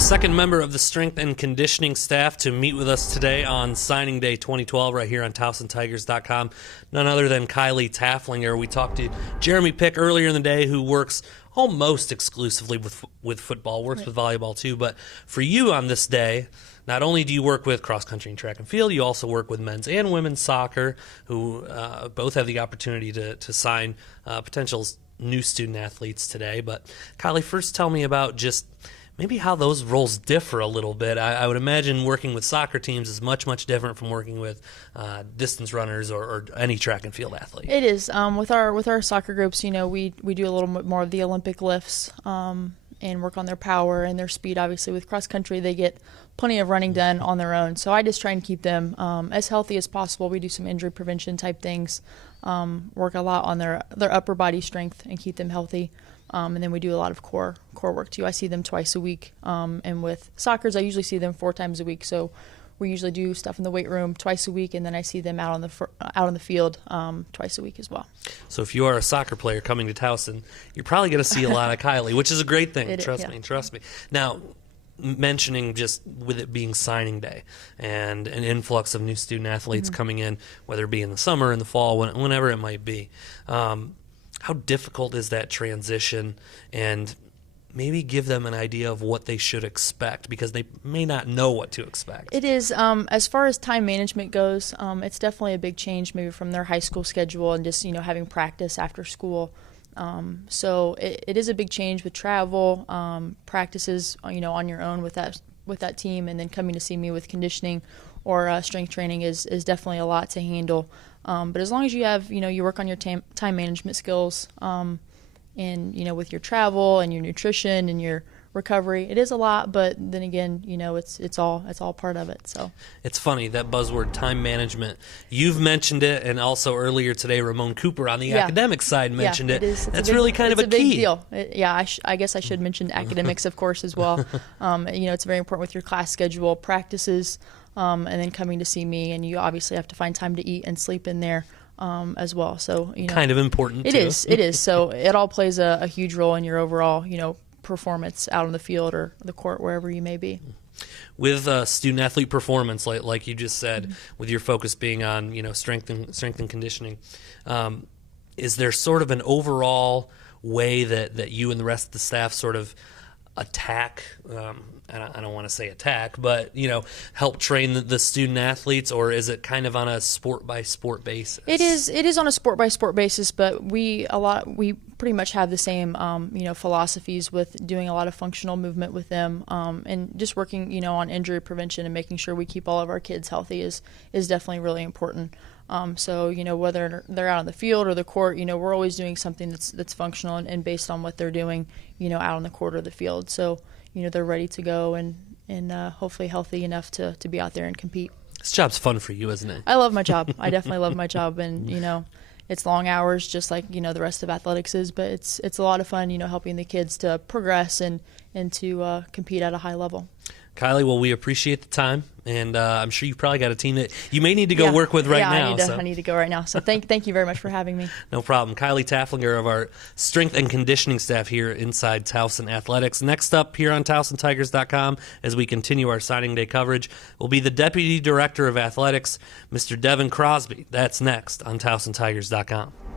the second member of the strength and conditioning staff to meet with us today on signing day 2012 right here on TowsonTigers.com. None other than Kilee Taflinger. We talked to Jeremy Pick earlier in the day, who works almost exclusively with football, works with volleyball too. But for you on this day, not only do you work with cross country and track and field, you also work with men's and women's soccer, who both have the opportunity to sign potential new student athletes today. But Kilee, first tell me about just maybe how those roles differ a little bit. I would imagine working with soccer teams is much, much different from working with distance runners or any track and field athlete. It is. With our soccer groups, we do a little bit more of the Olympic lifts and work on their power and their speed. Obviously, with cross country, they get plenty of running done on their own. So I just try and keep them as healthy as possible. We do some injury prevention type things, work a lot on their upper body strength and keep them healthy. And then we do a lot of core work too. I see them twice a week. And with Soccers, I usually see them 4 times a week. So we usually do stuff in the weight room twice a week, and then I see them out on the field twice a week as well. So if you are a soccer player coming to Towson, you're probably going to see a lot of Kilee, which is a great thing. Trust me. Now, mentioning just with it being signing day and an influx of new student athletes coming in, whether it be in the summer, in the fall, whenever it might be, how difficult is that transition, and maybe give them an idea of what they should expect, because they may not know what to expect. It is. As far as time management goes, it's definitely a big change maybe from their high school schedule and just having practice after school. So it is a big change with travel, practices on your own with that team, and then coming to see me with conditioning or strength training is definitely a lot to handle. But as long as you have you work on your time management skills, and with your travel and your nutrition and your recovery, it is a lot, but then again, it's all part of it. So it's funny, that buzzword time management. You've mentioned it, and also earlier today, Ramon Cooper on the academic side mentioned it. That's really kind of a key. It's a big deal. I guess I should mention academics, of course, as well. It's very important with your class schedule, practices, and then coming to see me, and you obviously have to find time to eat and sleep in there as well. So kind of important. It is. So it all plays a huge role in your overall performance out on the field or the court, wherever you may be. With student athlete performance, like you just said, with your focus being on strength and conditioning, is there sort of an overall way that you and the rest of the staff sort of attack? I don't want to say attack, but help train the student athletes, or is it kind of on a sport by sport basis? It is on a sport by sport basis, but we pretty much have the same philosophies with doing a lot of functional movement with them, and just working on injury prevention and making sure we keep all of our kids healthy is definitely really important. So whether they're out on the field or the court, we're always doing something that's functional and based on what they're doing out on the court or the field. So they're ready to go and hopefully healthy enough to be out there and compete. This job's fun for you, isn't it? I love my job. I definitely love my job, and it's long hours, just like the rest of athletics is. But it's a lot of fun, helping the kids to progress and to compete at a high level. Kilee, well, we appreciate the time, and I'm sure you've probably got a team that you may need to go work with now. I need to go right now. So thank you very much for having me. No problem. Kilee Taflinger of our strength and conditioning staff here inside Towson Athletics. Next up here on TowsonTigers.com, as we continue our signing day coverage, will be the Deputy Director of Athletics, Mr. Devin Crosby. That's next on TowsonTigers.com.